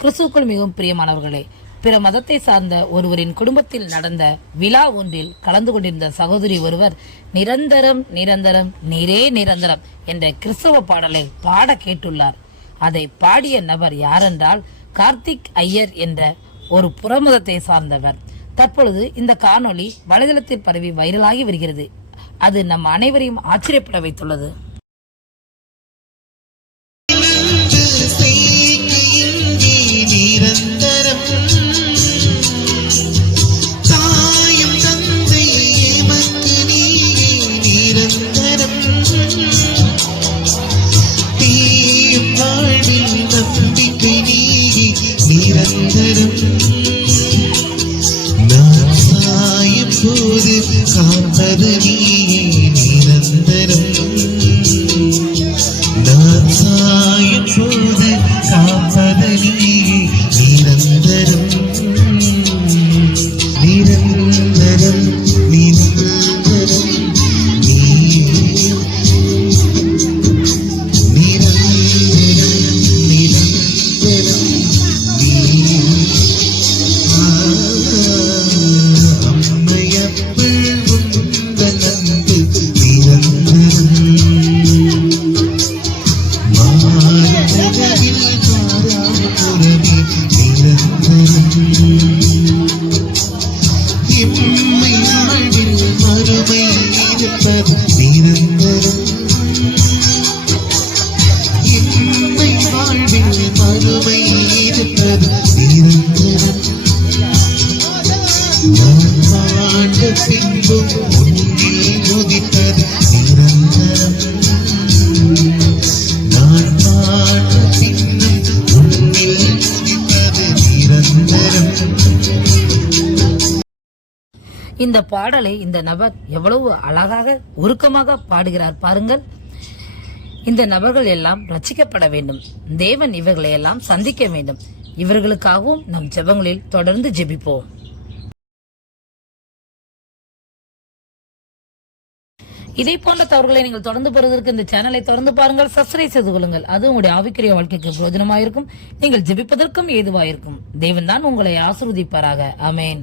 கிறிஸ்துவுக்குள் மிகவும் பிரியமானவர்களே, பிற மதத்தை சார்ந்த ஒருவரின் குடும்பத்தில் நடந்த விழா ஒன்றில் கலந்து கொண்டிருந்த சகோதரி ஒருவர் நிரந்தரம் நிரந்தரம் நீரே நிரந்தரம் என்ற கிறிஸ்தவ பாடலை பாட கேட்டுள்ளார். அதை பாடிய நபர் யாரென்றால் கார்த்திக் ஐயர் என்ற ஒரு புறமதத்தை சார்ந்தவர். தற்பொழுது இந்த காணொளி வலைதளத்தில் பரவி வைரலாகி வருகிறது. அது நம் அனைவரையும் ஆச்சரியப்பட வைத்துள்ளது. காப்பது நீயே நிரந்தரம், நான் சாயும் போது காப்பது நீயே நிரந்தரம், நிரந்தரம் நிரந்தரம் நீயே, நிரந்தரம் நிரந்தரம் நீயே. இந்த பாடலை இந்த நபர் எவ்வளவு அழகாக உருக்கமாக பாடுகிறார் பாருங்கள். இந்த நபர்கள் எல்லாம் ரட்சிக்கப்பட வேண்டும். தேவன் இவர்களை எல்லாம் சந்திக்க வேண்டும். இவர்களுக்காகவும் நம் ஜெபங்களில் தொடர்ந்து ஜெபிப்போம். இதே போன்ற தவறுகளை நீங்கள் தொடர்ந்து பெறுவதற்கு இந்த சேனலை தொடர்ந்து பாருங்கள், சப்ஸ்கிரைப் செய்து கொள்ளுங்கள். அது உங்களுடைய ஆவிக்குரிய வாழ்க்கைக்கு பிரயோஜனமாயிருக்கும். நீங்கள் ஜெபிப்பதற்கும் ஏதுவாயிருக்கும். தேவன் தான் உங்களை ஆசீர்வதிப்பாராக. ஆமென்.